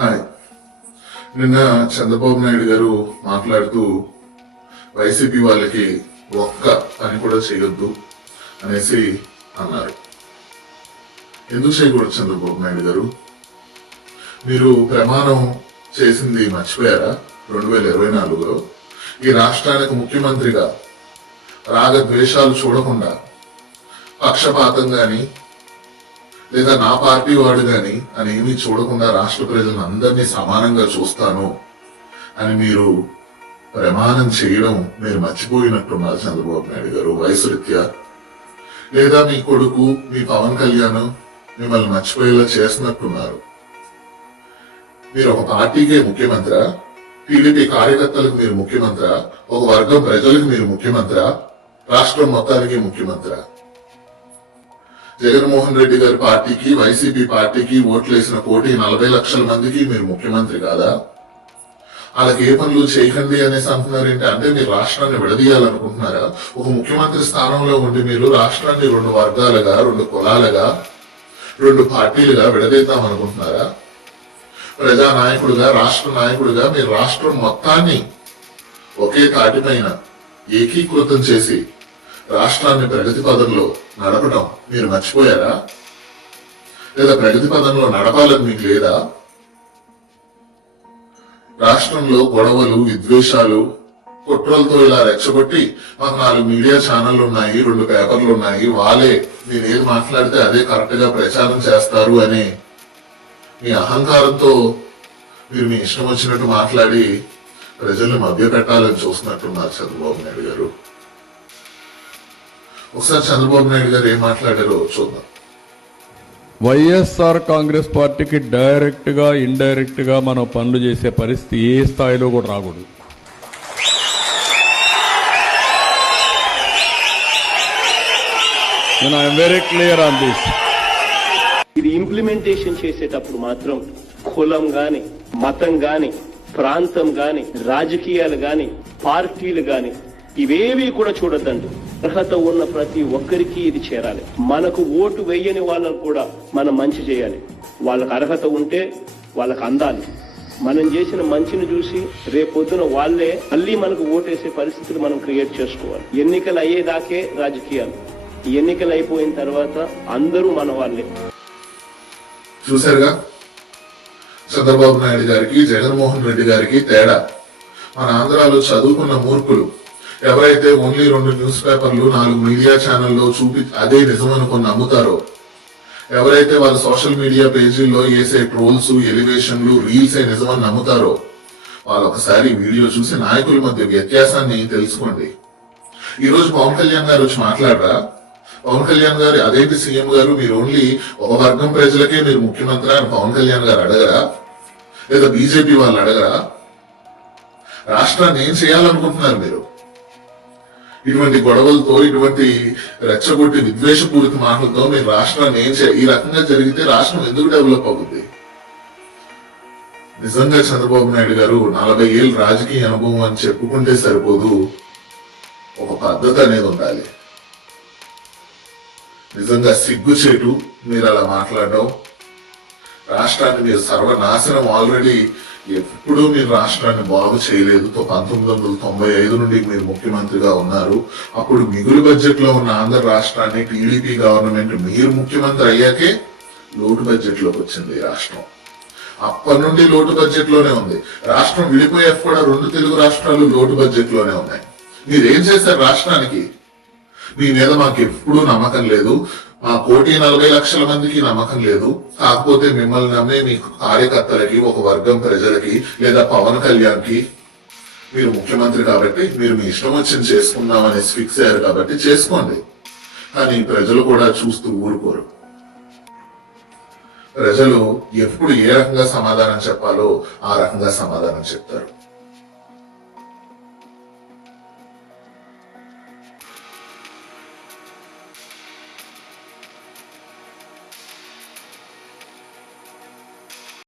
Hi. నిన్న చంద్రబాబు నాయుడు గారు మాట్లాడుతూ వైసీపీ వాళ్ళకి ఒక్క పని కూడా చేయొద్దు అనేసి అన్నారు. ఎందుకు చేయకూడదు చంద్రబాబు నాయుడు గారు? మీరు ప్రమాణం చేసింది మర్చిపోయారా? 2024లో ఈ రాష్ట్రానికి ముఖ్యమంత్రిగా రాగద్వేషాలు చూడకుండా, పక్షపాతం గాని లేదా నా పార్టీ వాడు గాని అని ఏమీ చూడకుండా రాష్ట్ర ప్రజలను అందరినీ సమానంగా చూస్తాను అని మీరు ప్రమాణం చేయడం మీరు మర్చిపోయినట్టున్నారు చంద్రబాబు నాయుడు గారు. వయసు రీత్యా లేదా మీ కొడుకు మీ పవన్ కళ్యాణ్ మిమ్మల్ని మర్చిపోయేలా చేస్తున్నట్టున్నారు. మీరు ఒక పార్టీకే ముఖ్యమంత్రి, టీడీపీ కార్యకర్తలకు మీరు ముఖ్యమంత్రి, ఒక వర్గం ప్రజలకు మీరు ముఖ్యమంత్రి, రాష్ట్రం మొత్తానికి ముఖ్యమంత్రి. జగన్మోహన్ రెడ్డి గారి పార్టీకి, వైసీపీ పార్టీకి ఓట్లేసిన 1,40 లక్షల మందికి మీరు ముఖ్యమంత్రి కాదా? వాళ్ళకి ఏ పనులు చేయకండి అనేసి అంటున్నారేంటి? అంటే మీరు రాష్ట్రాన్ని విడదీయాలనుకుంటున్నారా? ఒక ముఖ్యమంత్రి స్థానంలో ఉండి మీరు రాష్ట్రాన్ని 2 వర్గాలుగా, 2 కులాలుగా, 2 పార్టీలుగా విడదీద్దామనుకుంటున్నారా? ప్రజా నాయకుడుగా, రాష్ట్ర నాయకుడిగా మీరు రాష్ట్రం మొత్తాన్ని ఒకే తాటిపైన ఏకీకృతం చేసి రాష్ట్రాన్ని ప్రగతి పదంలో నడపడం మీరు మర్చిపోయారా? లేదా ప్రగతి పదంలో నడపాలని మీకు లేదా? రాష్ట్రంలో గొడవలు, విద్వేషాలు, కుట్రలతో ఇలా రెచ్చగొట్టి మాకు 4 మీడియా ఛానళ్లు ఉన్నాయి, 2 పేపర్లు ఉన్నాయి, వాళ్ళే నేను ఏది మాట్లాడితే అదే కరెక్ట్ గా ప్రచారం చేస్తారు అని మీ అహంకారంతో మీరు మీ ఇష్టం వచ్చినట్టు మాట్లాడి ప్రజల్ని మభ్య పెట్టాలని చూస్తున్నట్టున్నారు చంద్రబాబు నాయుడు గారు. ఒకసారి చంద్రబాబు నాయుడు గారు ఏం మాట్లాడారో చూద్దాం. వైఎస్ఆర్ కాంగ్రెస్ పార్టీకి డైరెక్ట్ గా ఇండైరెక్ట్ గా మనం పనులు చేసే పరిస్థితి ఏ స్థాయిలో కూడా రాకూడదు. I'm very clear on this. ఇది ఇంప్లిమెంటేషన్ చేసేటప్పుడు మాత్రం కులం గాని, మతం గాని, ప్రాంతం గాని, రాజకీయాలు గాని, పార్టీలు గాని ఇవేవి కూడా చూడొద్దండి. అర్హత ఉన్న ప్రతి ఒక్కరికి ఇది చేరాలి. మనకు ఓటు వేయని వాళ్ళకు కూడా మనం మంచి చేయాలి. వాళ్ళకు అర్హత ఉంటే వాళ్ళకు అందాలి. మనం చేసిన మంచిని చూసి రేపొద్దున వాళ్ళే మళ్ళీ మనకు ఓటేసే పరిస్థితులు మనం క్రియేట్ చేసుకోవాలి. ఎన్నికలు అయ్యేదాకే రాజకీయాలు, ఎన్నికలు అయిపోయిన తర్వాత అందరూ మన వాళ్ళే. చూశారుగా చంద్రబాబు నాయుడు గారికి, జగన్మోహన్ రెడ్డి గారికి తేడా. మన ఆంధ్రాలో చదువుకున్న మూర్ఖులు ఎవరైతే ఓన్లీ 2 న్యూస్ పేపర్లు, 4 మీడియా ఛానల్లో చూపి అదే నిజం అనుకుని నమ్ముతారో, ఎవరైతే వాళ్ళ సోషల్ మీడియా పేజీల్లో వేసే ట్రోల్స్, ఎలివేషన్లు, రీల్స్ నిజమని నమ్ముతారో వాళ్ళు ఒకసారి వీడియో చూసి నాయకుల మధ్య వ్యత్యాసాన్ని తెలుసుకోండి. ఈ రోజు పవన్ కళ్యాణ్ గారు వచ్చి మాట్లాడరా? పవన్ కళ్యాణ్ గారు అదేంటి సీఎం గారు మీరు ఓన్లీ ఒక వర్గం ప్రజలకే మీరు ముఖ్యమంత్రి అని పవన్ కళ్యాణ్ గారు అడగరా? లేదా బీజేపీ వాళ్ళు అడగరా? రాష్ట్రాన్ని ఏం చేయాలనుకుంటున్నారు మీరు? ఇటువంటి గొడవలతో, ఇటువంటి రెచ్చగొట్టి విద్వేషపూరిత మాటలతో మీరు రాష్ట్రాన్ని ఏం ఈ రకంగా జరిగితే రాష్ట్రం ఎందుకు డెవలప్ అవుతుంది? నిజంగా చంద్రబాబు నాయుడు గారు 40 ఏళ్ళు రాజకీయ అనుభవం అని చెప్పుకుంటే సరిపోదు, ఒక పద్ధతి అనేది ఉండాలి. నిజంగా సిగ్గుచేటు మీరు అలా మాట్లాడడం. రాష్ట్రాన్ని మీరు సర్వనాశనం, ఆల్రెడీ ఎప్పుడూ మీరు రాష్ట్రాన్ని బాగు చేయలేదు. 1995 నుండి మీరు ముఖ్యమంత్రిగా ఉన్నారు. అప్పుడు మిగులు బడ్జెట్ లో ఉన్న ఆంధ్ర రాష్ట్రాన్ని టీడీపీ గవర్నమెంట్ మీరు ముఖ్యమంత్రి అయ్యాకే లోటు బడ్జెట్ లోకి వచ్చింది రాష్ట్రం. అప్పటి నుండి లోటు బడ్జెట్ లోనే ఉంది. రాష్ట్రం విడిపోయాక కూడా 2 తెలుగు రాష్ట్రాలు లోటు బడ్జెట్ లోనే ఉన్నాయి. మీరేం చేశారు రాష్ట్రానికి? మీ మీద మాకు ఎప్పుడూ నమ్మకం లేదు, మా 1,40 లక్షల మందికి నమ్మకం లేదు. కాకపోతే మిమ్మల్ని నమ్మే మీ కార్యకర్తలకి, ఒక వర్గం ప్రజలకి, లేదా పవన్ కళ్యాణ్ కి మీరు ముఖ్యమంత్రి కాబట్టి మీరు మీ ఇష్టం వచ్చింది చేసుకుందామని ఫిక్స్ అయ్యారు కాబట్టి చేసుకోండి. కానీ ప్రజలు కూడా చూస్తూ ఊరుకోరు. ప్రజలు ఎప్పుడు ఏ రకంగా సమాధానం చెప్పాలో ఆ రకంగా సమాధానం చెప్తారు.